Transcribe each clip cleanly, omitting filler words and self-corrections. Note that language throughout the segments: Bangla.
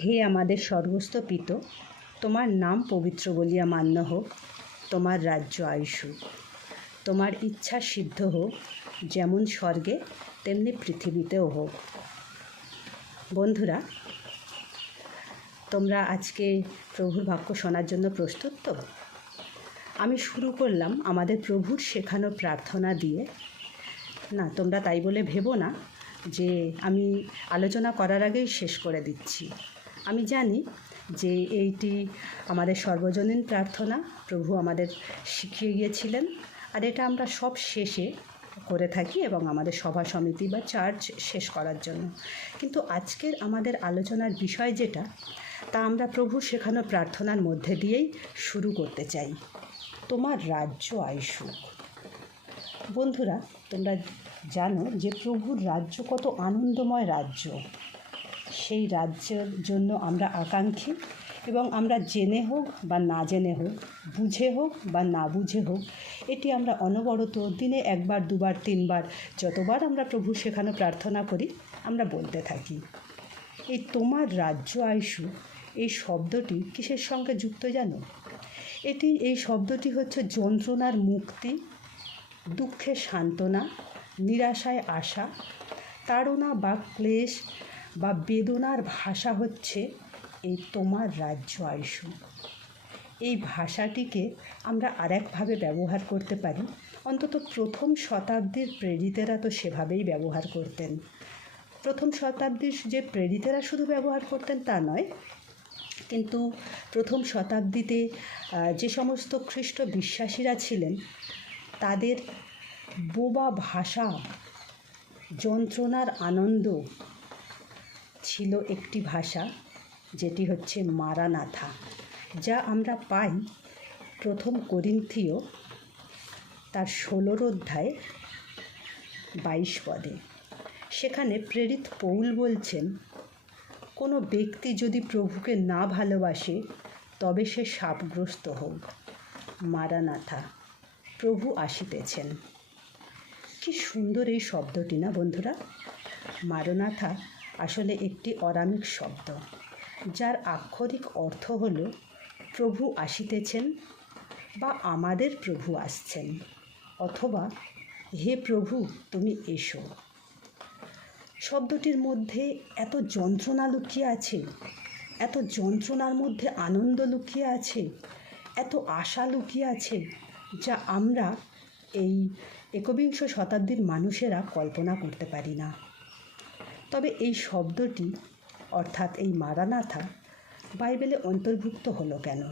হে আমাদের স্বর্গস্থ পিত, তোমার নাম পবিত্র বলিয়া মান্য হোক। তোমার রাজ্য আইসুক। তোমার ইচ্ছা সিদ্ধ হোক, যেমন স্বর্গে তেমনি পৃথিবীতেও হোক। বন্ধুরা, তোমরা আজকে প্রভুর বাক্য শোনার জন্য প্রস্তুত তো? আমি শুরু করলাম আমাদের প্রভুর শেখানো প্রার্থনা দিয়ে। না, তোমরা তাই বলে ভেবো না যে আমি আলোচনা করার আগেই শেষ করে দিচ্ছি। আমি জানি যে এইটি আমাদের সর্বজনীন প্রার্থনা, প্রভু আমাদের শিখিয়ে গিয়েছিলেন, আর এটা আমরা সব শেষে করে থাকি এবং আমাদের সভা সমিতি বা চার্চ শেষ করার জন্য। কিন্তু আজকের আমাদের আলোচনার বিষয় যেটা, তা আমরা প্রভু শেখানো প্রার্থনার মধ্যে দিয়েই শুরু করতে চাই। তোমার রাজ্য আইসুক। বন্ধুরা, তোমরা জানো যে প্রভুর রাজ্য কত আনন্দময় রাজ্য। সেই রাজ্যের জন্য আমরা আকাঙ্ক্ষী, এবং আমরা জেনে হোক বা না জেনে হোক, বুঝে হোক বা না বুঝে হোক, এটি আমরা অনবরত দিনে একবার, দুবার, তিনবার, যতবার আমরা প্রভু শেখানো প্রার্থনা করি, আমরা বলতে থাকি। এই তোমার রাজ্য আইসুক, এই শব্দটি কিসের সঙ্গে যুক্ত জানো? এই শব্দটি হচ্ছে যন্ত্রণার মুক্তি, দুঃখে সান্ত্বনা, নিরাশায় আশা, তাড়না বা ক্লেশ বা বেদনার ভাষা হচ্ছে এই তোমার রাজ্য আইসুক। এই ভাষাটিকে আমরা আরেকভাবে ব্যবহার করতে পারি। অন্তত প্রথম শতাব্দীর প্রেরিতেরা তো সেভাবেই ব্যবহার করতেন। প্রথম শতাব্দীর যে প্রেরিতেরা শুধু ব্যবহার করতেন তা নয়, কিন্তু প্রথম শতাব্দীতে যে সমস্ত খ্রিস্ট বিশ্বাসীরা ছিলেন, তাদের বোবা ভাষা, যন্ত্রণার আনন্দ ছিল একটি ভাষা, যেটি হচ্ছে মারানাথা, যা আমরা পাই প্রথম করিন্থীয় তার 16 অধ্যায় 22 পদে। সেখানে প্রেরিত পৌল বলছেন, কোনো ব্যক্তি যদি প্রভুকে না ভালোবাসে তবে সে শাপগ্রস্ত হোক। মারানাথা, প্রভু আসিতেছেন। কি সুন্দর এই শব্দটি না বন্ধুরা? মারানাথা আসলে একটি অরামিক শব্দ, যার আক্ষরিক অর্থ হল প্রভু আসিতেছেন বা আমাদের প্রভু আসছেন, অথবা হে প্রভু তুমি এসো। শব্দটির মধ্যে এত যন্ত্রণা লুকিয়ে আছে, এত যন্ত্রণার মধ্যে আনন্দ লুকিয়ে আছে, এত আশা লুকিয়ে আছে, যা আমরা এই একবিংশ শতাব্দীর মানুষেরা কল্পনা করতে পারি না। তবে এই শব্দটি, অর্থাৎ এই মারানাথা, বাইবেলে অন্তর্ভুক্ত হলো কেন?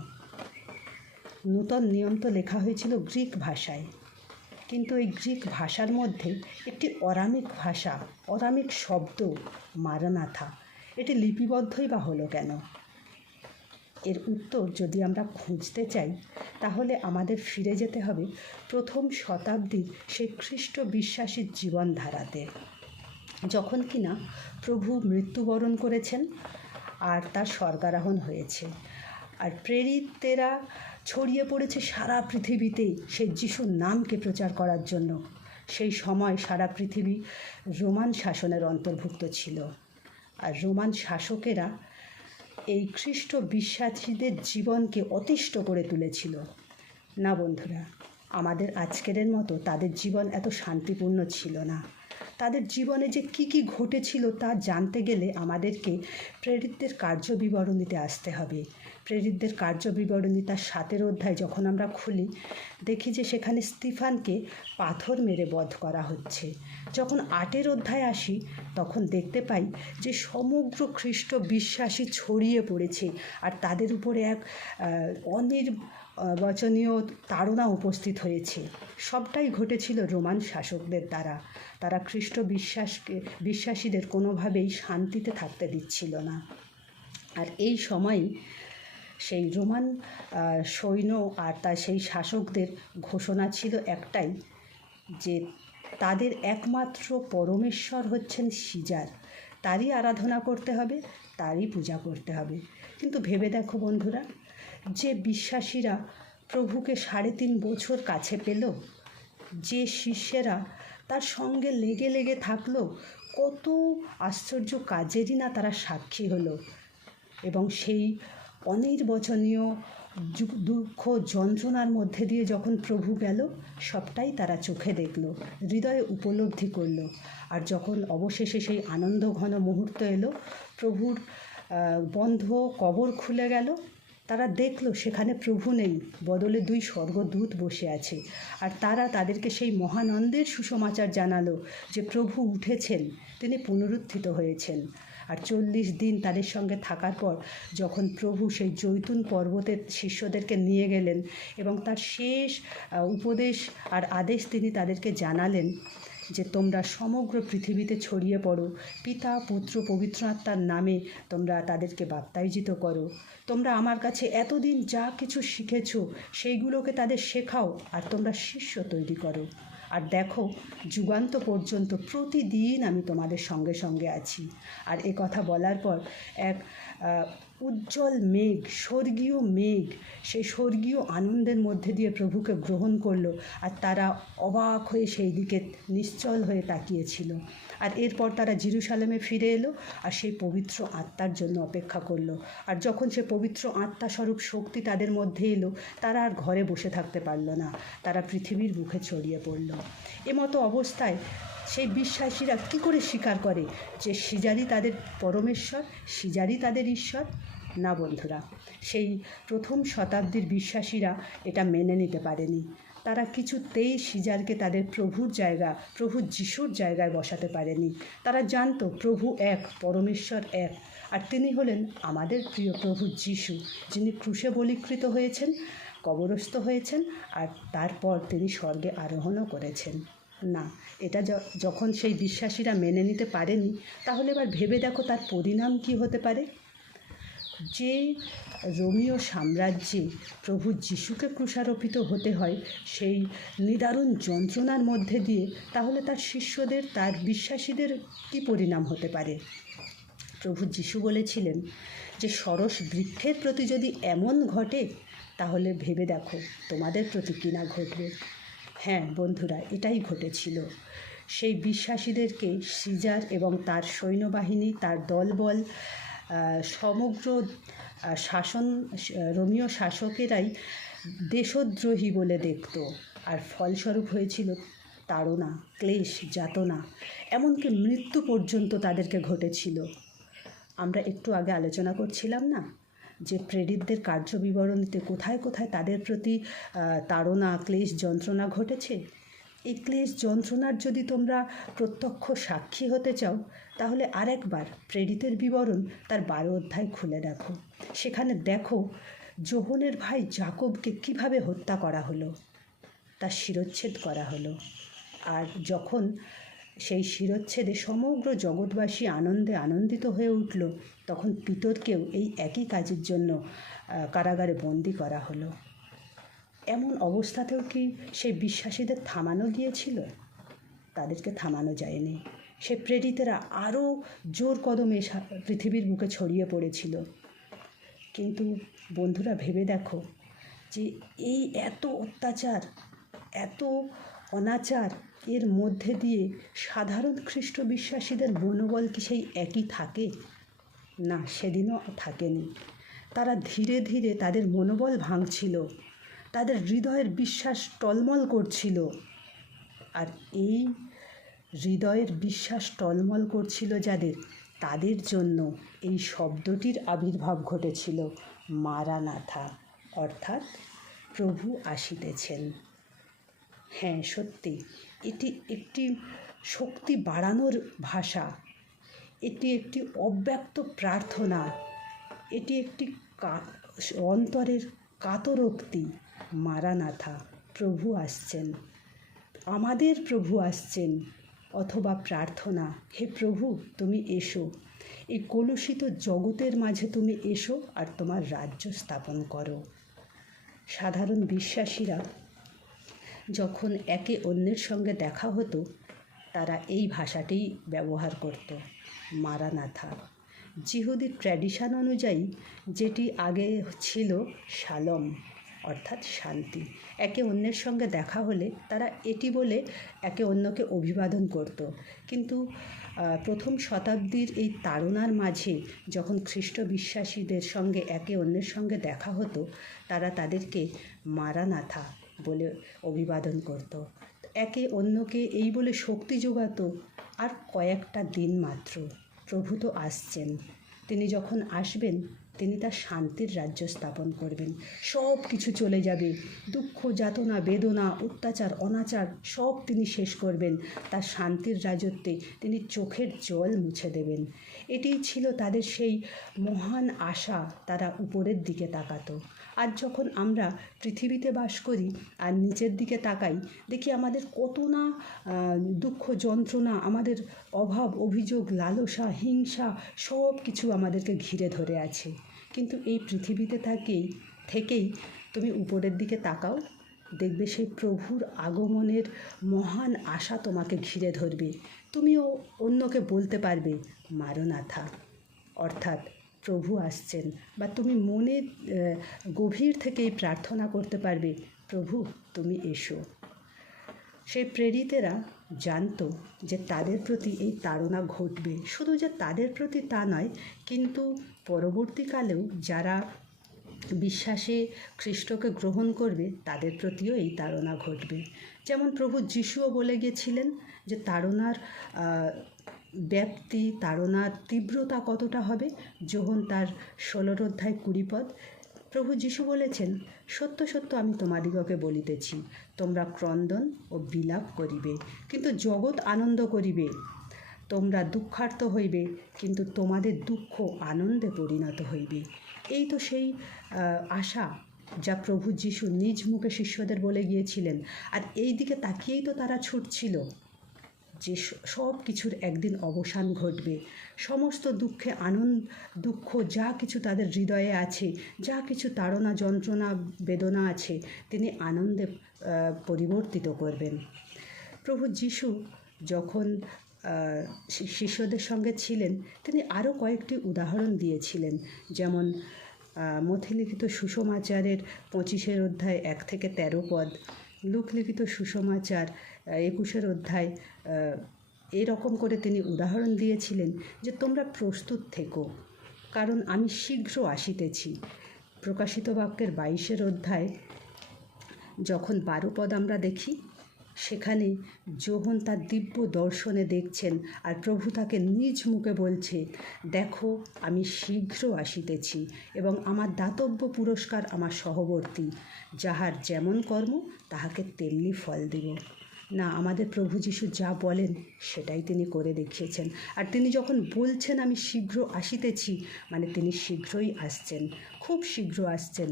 নূতন নিয়ম তো লেখা হয়েছিল গ্রিক ভাষায়, কিন্তু এই গ্রিক ভাষার মধ্যে একটি অরামিক ভাষা, অরামিক শব্দ মারানাথা, এটি লিপিবদ্ধই বা হলো কেন? এর উত্তর যদি আমরা খুঁজতে চাই, তাহলে আমাদের ফিরে যেতে হবে প্রথম শতাব্দীর সেই খ্রিস্ট বিশ্বাসীর জীবনধারাতে, যখন কিনা প্রভু মৃত্যুবরণ করেছেন আর তার স্বর্গারোহণ হয়েছে, আর প্রেরিতেরা ছড়িয়ে পড়েছে সারা পৃথিবীতে সেই যিশুর নামকে প্রচার করার জন্য। সেই সময় সারা পৃথিবী রোমান শাসনের অন্তর্ভুক্ত ছিল, আর রোমান শাসকেরা এই খ্রিস্ট বিশ্বাসীদের জীবনকে অতিষ্ঠ করে তুলেছিল। না বন্ধুরা, আমাদের আজকের মতো তাদের জীবন এত শান্তিপূর্ণ ছিল না। তাদের জীবনে যে কী কী ঘটেছিল তা জানতে গেলে আমাদেরকে প্রেরিতদের কার্যবিবরণীতে আসতে হবে। প্রেরিতদের কার্যবিবরণী তার 7 অধ্যায় যখন আমরা খুলি, দেখি যে সেখানে স্তিফানকে পাথর মেরে বধ করা হচ্ছে। যখন 8 অধ্যায় আসি, তখন দেখতে পাই যে সমগ্র খ্রিস্ট বিশ্বাসী ছড়িয়ে পড়েছে, আর তাদের উপরে এক অনির্বচনীয় তাড়না উপস্থিত হয়েছে। সবটাই ঘটেছিল রোমান শাসকদের দ্বারা। তারা খ্রিস্ট বিশ্বাসীদের কোনোভাবেই শান্তিতে থাকতে দিচ্ছিল না। আর এই সময়ই সেই রোমান সৈন্য আর তার সেই শাসকদের ঘোষণা ছিল একটাই, যে তাদের একমাত্র পরমেশ্বর হচ্ছেন সিজার, তারই আরাধনা করতে হবে, তারই পূজা করতে হবে। কিন্তু ভেবে দেখো বন্ধুরা, যে বিশ্বাসীরা প্রভুকে 3.5 বছর কাছে পেল, যে শিষ্যেরা তার সঙ্গে লেগে লেগে থাকলো, কত আশ্চর্য কাজেরই না তারা সাক্ষী হলো। এবং সেই অনির্বচনীয় দুঃখ যন্ত্রণার মধ্যে দিয়ে যখন প্রভু গেল, সবটাই তারা চোখে দেখল, হৃদয়ে উপলব্ধি করল। আর যখন অবশেষে সেই আনন্দঘন মুহূর্ত এলো, প্রভুর বন্ধ কবর খুলে গেল, তারা দেখল সেখানে প্রভু নেই, বদলে 2 স্বর্গদূত বসে আছে। আর তারা তাদেরকে সেই মহানন্দের সুসমাচার জানালো যে প্রভু উঠেছেন, তিনি পুনরুত্থিত হয়েছেন। আর 40 দিন তাদের সঙ্গে থাকার পর যখন প্রভু সেই জৈতুন পর্বতের শিষ্যদেরকে নিয়ে গেলেন এবং তার শেষ উপদেশ আর আদেশ তিনি তাদেরকে জানালেন যে তোমরা সমগ্র পৃথিবীতে ছড়িয়ে পড়ো, পিতা পুত্র পবিত্র আত্মার নামে তোমরা তাদেরকে বাপ্তাইজিত করো, তোমরা আমার কাছে এতদিন যা কিছু শিখেছো সেইগুলোকে তাদের শেখাও, আর তোমরা শিষ্য তৈরি করো। আর দেখো, যুগান্ত পর্যন্ত প্রতিদিন আমি তোমাদের সঙ্গে সঙ্গে আছি। আর এ কথা বলার পর এক উজ্জ্বল মেঘ, স্বর্গীয় মেঘ, সেই স্বর্গীয় আনন্দের মধ্যে দিয়ে প্রভুকে গ্রহণ করলো। আর তারা অবাক হয়ে সেই দিকে নিশ্চল হয়ে তাকিয়েছিল। আর এরপর তারা জেরুজালেমে ফিরে এলো আর সেই পবিত্র আত্মার জন্য অপেক্ষা করলো। আর যখন সে পবিত্র আত্মা স্বরূপ শক্তি তাদের মধ্যে এলো, তারা আর ঘরে বসে থাকতে পারল না, তারা পৃথিবীর বুকে ছড়িয়ে পড়ল। এমতো অবস্থায় সেই বিশ্বাসীরা কী করে স্বীকার করে যে সিজারই তাদের পরমেশ্বর, সিজারই তাদের ঈশ্বর? না বন্ধুরা, সেই প্রথম শতাব্দীর বিশ্বাসীরা এটা মেনে নিতে পারেনি। তারা কিছুতেই সিজারকে তাদের প্রভুর জায়গা, প্রভু যিশুর জায়গায় বসাতে পারেনি। তারা জানতো প্রভু এক, পরমেশ্বর এক, আর তিনি হলেন আমাদের প্রিয় প্রভু যিশু, যিনি ক্রুশে বলীকৃত হয়েছেন, কবরস্থ হয়েছেন, আর তারপর তিনি স্বর্গে আরোহণও করেছেন। না, এটা যখন সেই বিশ্বাসীরা মেনে নিতে পারেনি, তাহলে এবার ভেবে দেখো তার পরিণাম কী হতে পারে। যে রোমীয় সাম্রাজ্যে প্রভু যিশুকে ক্রুশারোপিত হতে হয় সেই নিদারুণ যন্ত্রণার মধ্যে দিয়ে, তাহলে তার শিষ্যদের, তার বিশ্বাসীদের কী পরিণাম হতে পারে? প্রভু যিশু বলেছিলেন যে সরস বৃক্ষের প্রতি যদি এমন ঘটে, তাহলে ভেবে দেখো তোমাদের প্রতি কী না ঘটবে। হ্যাঁ বন্ধুরা, এটাই ঘটেছিল। সেই বিশ্বাসীদেরকে সিজার এবং তার সৈন্যবাহিনী, তার দলবল, সমগ্র রোমীয় শাসকেরাই দেশদ্রোহী বলে দেখত। আর ফলস্বরূপ হয়েছিল তাড়না, ক্লেশ, যাতনা, এমনকি মৃত্যু পর্যন্ত তাদেরকে ঘটেছিল। আমরা একটু আগে আলোচনা করছিলাম না যে প্রেরিতদের কার্যবিবরণীতে কোথায় কোথায় তাদের প্রতি তাড়না, ক্লেশ, যন্ত্রণা ঘটেছে। এই ক্লেশ যন্ত্রণার যদি তোমরা প্রত্যক্ষ সাক্ষী হতে চাও, তাহলে আরেকবার প্রেরিতের বিবরণ তার 12 অধ্যায় খুলে দেখো। সেখানে দেখো যোহনের ভাই যাকবকে কিভাবে হত্যা করা হলো, তার শিরচ্ছেদ করা হলো। আর যখন সেই শিরচ্ছেদে সমগ্র জগৎবাসী আনন্দে আনন্দিত হয়ে উঠল, তখন পিতরকেও এই একই কাজের জন্য কারাগারে বন্দি করা হলো। এমন অবস্থাতেও কি সেই বিশ্বাসীদের থামানো গিয়েছিল? তাদেরকে থামানো যায়নি। সে প্রেরিতেরা আরও জোর কদমে পৃথিবীর বুকে ছড়িয়ে পড়েছিল। কিন্তু বন্ধুরা, ভেবে দেখো যে এই এত অত্যাচার, এত অনাচার, এর মধ্যে দিয়ে সাধারণ খ্রিস্ট বিশ্বাসীদের মনোবল কি সেই একই থাকে? না, সেদিনও থাকেনি। তারা ধীরে ধীরে তাদের মনোবল ভাঙছিল, তাদের হৃদয়ের বিশ্বাস টলমল করছিল। আর এই হৃদয়ের বিশ্বাস টলমল করছিল যাদের, তাদের জন্য এই শব্দটির আবির্ভাব ঘটেছিল, মারানাথা, অর্থাৎ প্রভু আসিতেছেন। হ্যাঁ সত্যি, এটি একটি শক্তি বাড়ানোর ভাষা, এটি একটি অব্যক্ত প্রার্থনা, এটি একটি অন্তরের কাতরোক্তি। মারানাথা, প্রভু আসছেন, আমাদের প্রভু আসছেন, অথবা প্রার্থনা, হে প্রভু তুমি এসো, এই কলুষিত জগতের মাঝে তুমি এসো আর তোমার রাজ্য স্থাপন করো। সাধারণ বিশ্বাসীরা যখন একে অন্যের সঙ্গে দেখা হতো, তারা এই ভাষাটিই ব্যবহার করত, মারানাথা। জিহুদি ট্র্যাডিশন অনুযায়ী যেটি আগে ছিল শালম, অর্থাৎ শান্তি। একে অন্যের সঙ্গে দেখা হলে তারা এটি বলে একে অন্যকে অভিবাদন করত। কিন্তু প্রথম শতাব্দীর এই তাড়নার মাঝে যখন খ্রিস্ট বিশ্বাসীদের সঙ্গে একে অন্যের সঙ্গে দেখা হতো, তারা তাদেরকে মারানাথা বলে অভিবাদন করত। একে অন্যকে এই বলে শক্তি যোগাতো, আর কয়েকটা দিন মাত্র, প্রভু তো আসছেন। তিনি যখন আসবেন তিনি তার শান্তির রাজ্য স্থাপন করবেন। সব কিছু চলে যাবে, দুঃখ, যাতনা, বেদনা, অত্যাচার, অনাচার সব তিনি শেষ করবেন। তার শান্তির রাজত্বে তিনি চোখের জল মুছে দেবেন। এটিই ছিল তাদের সেই মহান আশা। তারা উপরের দিকে তাকাতো। আর যখন আমরা পৃথিবীতে বাস করি আর নিচের দিকে তাকাই, দেখি আমাদের কত না দুঃখ, যন্ত্রণা, আমাদের অভাব, অভিযোগ, লালসা, হিংসা সব কিছু আমাদেরকে ঘিরে ধরে আছে। কিন্তু এই পৃথিবীতে থেকেই তুমি উপরের দিকে তাকাও, দেখবে সেই প্রভুর আগমনের মহান আশা তোমাকে ঘিরে ধরবে। তুমিও অন্যকে বলতে পারবে মারনাথা, অর্থাৎ প্রভু আসছেন। বা তুমি মনে গভীর থেকেই প্রার্থনা করতে পারবে, প্রভু তুমি এসো। সেই প্রেরিতেরা জানতো যে তাদের প্রতি এই তাড়না ঘটবে। শুধু যে তাদের প্রতি তা নয়, কিন্তু পরবর্তীকালেও যারা বিশ্বাসে খ্রিস্টকে গ্রহণ করবে তাদের প্রতিও এই তাড়না ঘটবে। যেমন প্রভু যিশুও বলে গিয়েছিলেন যে তাড়নার ব্যাপ্তি, তাড়নার তীব্রতা কতটা হবে। যোহন তার 16 অধ্যায় 20 পদ, প্রভু যিশু বলেছেন, সত্য সত্য আমি তোমাদিগকে বলিতেছি, তোমরা ক্রন্দন ও বিলাপ করিবে, কিন্তু জগৎ আনন্দ করিবে। তোমরা দুঃখার্ত হইবে, কিন্তু তোমাদের দুঃখ আনন্দে পরিণত হইবে। এই তো সেই আশা যা প্রভু যিশু নিজ মুখে শিষ্যদের বলে গিয়েছিলেন। আর এই দিকে তাকিয়েই তো তারা ছুটছিল যে সব কিছুর একদিন অবসান ঘটবে। সমস্ত দুঃখে দুঃখ যা কিছু তাদের হৃদয়ে আছে, যা কিছু তাড়না, যন্ত্রণা, বেদনা আছে, তিনি আনন্দে পরিবর্তিত করবেন। প্রভু যিশু যখন শিষ্যদের সঙ্গে ছিলেন, তিনি আরও কয়েকটি উদাহরণ দিয়েছিলেন। যেমন মথিলিখিত সুসমাচারের 25 অধ্যায় 1 থেকে 13 পদ, লুকলিখিত সুসমাচার 21 অধ্যায়, এরকম করে তিনি উদাহরণ দিয়েছিলেন যে তোমরা প্রস্তুত থেকো, কারণ আমি শীঘ্র আসিতেছি। প্রকাশিত বাক্যের 22 অধ্যায় যখন 12 পদ আমরা দেখি, সেখানে যোহন তার দিব্য দর্শনে দেখছেন আর প্রভু তাকে নিজ মুখে বলছে, দেখো আমি শীঘ্র আসিতেছি এবং আমার দাতব্য পুরস্কার আমার সহবর্তী, যাহার যেমন কর্ম তাহাকে তেমনি ফল দিব। না, আমাদের প্রভু যিশু যা বলেন সেটাই তিনি করে দেখিয়েছেন। আর তিনি যখন বলছেন আমি শীঘ্র আসিতেছি, মানে তিনি শীঘ্রই আসছেন, খুব শীঘ্র আসছেন।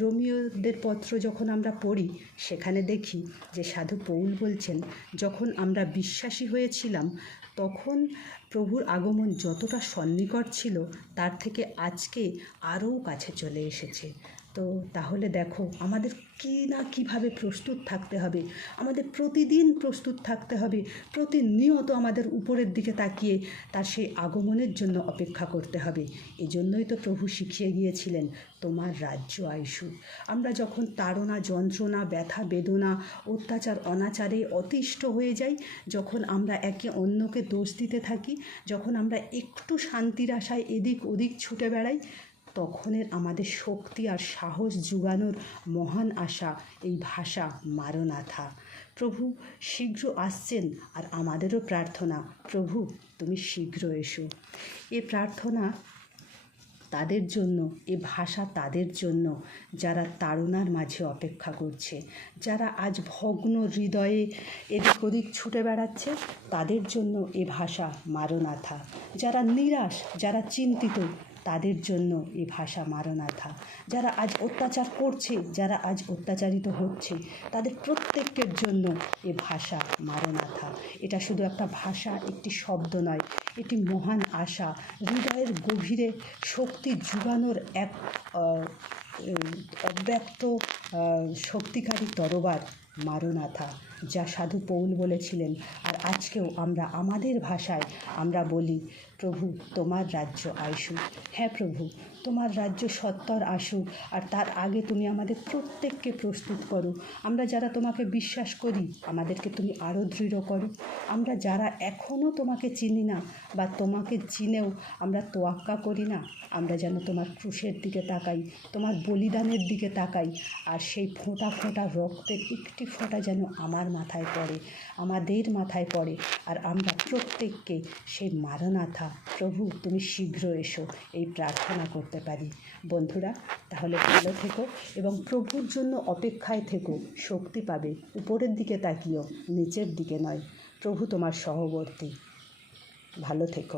রোমীয়দের পত্র যখন আমরা পড়ি, সেখানে দেখি যে সাধু পৌল বলছেন, যখন আমরা বিশ্বাসী হয়েছিলাম তখন প্রভুর আগমন যতটা সন্নিকট ছিল তার থেকে আজকে আরও কাছে চলে এসেছে। তো তাহলে দেখো আমাদের কীভাবে প্রস্তুত থাকতে হবে। আমাদের প্রতিদিন প্রস্তুত থাকতে হবে, প্রতিনিয়ত আমাদের উপরের দিকে তাকিয়ে তার সেই আগমনের জন্য অপেক্ষা করতে হবে। এজন্যই তো প্রভু শিখিয়ে গিয়েছিলেন, তোমার রাজ্য আইসু। আমরা যখন তাড়না, যন্ত্রণা, ব্যথা, বেদনা, অত্যাচার, অনাচারে অতিষ্ঠ হয়ে যাই, যখন আমরা একে অন্যকে দোষ দিতে থাকি, যখন আমরা একটু শান্তির আশায় এদিক ওদিক ছুটে বেড়াই, তখনের আমাদের শক্তি আর সাহস জুগানোর মহান আশা এই ভাষা মারনাথা। প্রভু শীঘ্র আসছেন আর আমাদেরও প্রার্থনা, প্রভু তুমি শীঘ্র এসো। এ প্রার্থনা তাদের জন্য, এ ভাষা তাদের জন্য যারা তাড়নার মাঝে অপেক্ষা করছে, যারা আজ ভগ্ন হৃদয়ে এদিক ওদিক ছুটে বেড়াচ্ছে, তাদের জন্য এ ভাষা মারনাথা। যারা নিরাশ, যারা চিন্তিত, তাদের জন্য এ ভাষা মারনাথা। যারা আজ অত্যাচার করছে, যারা আজ অত্যাচারিত হচ্ছে, তাদের প্রত্যেকের জন্য এ ভাষা মারনাথা। এটা শুধু একটা ভাষা, একটি শব্দ নয়, এটি মহান আশা, হৃদয়ের গভীরে শক্তি জুগানোর এক অব্যক্ত শক্তিকারী তরবার মারনাথা। যা সাধু পৌল বলেছিলেন। আর আজকেও আমরা আমাদের ভাষায় আমরা বলি, প্রভু তোমার রাজ্য আইসুক। হ্যাঁ প্রভু, তোমার রাজ্য সত্বর আসুক, আর তার আগে তুমি আমাদের প্রত্যেককে প্রস্তুত করো। আমরা যারা তোমাকে বিশ্বাস করি, আমাদেরকে তুমি আরও দৃঢ় করো। আমরা যারা এখনও তোমাকে চিনি না বা তোমাকে চিনেও আমরা তোয়াক্কা করি না, আমরা যেন তোমার ক্রুশের দিকে তাকাই, তোমার বলিদানের দিকে তাকাই, আর সেই ফোঁটা ফোঁটা রক্তের একটি ফোঁটা যেন আমার মাথায় পড়ে, আমাদের মাথায় পড়ে, আর আমরা প্রত্যেককে সেই মারনাথা, প্রভু তুমি শীঘ্র এসো, এই প্রার্থনা করতে পারি। বন্ধুরা, তাহলে ভালো থেকো এবং প্রভুর জন্য অপেক্ষায় থেকো। শক্তি পাবে, উপরের দিকে তাকিও, নিচের দিকে নয়। প্রভু তোমার সহবর্তী। ভালো থেকো।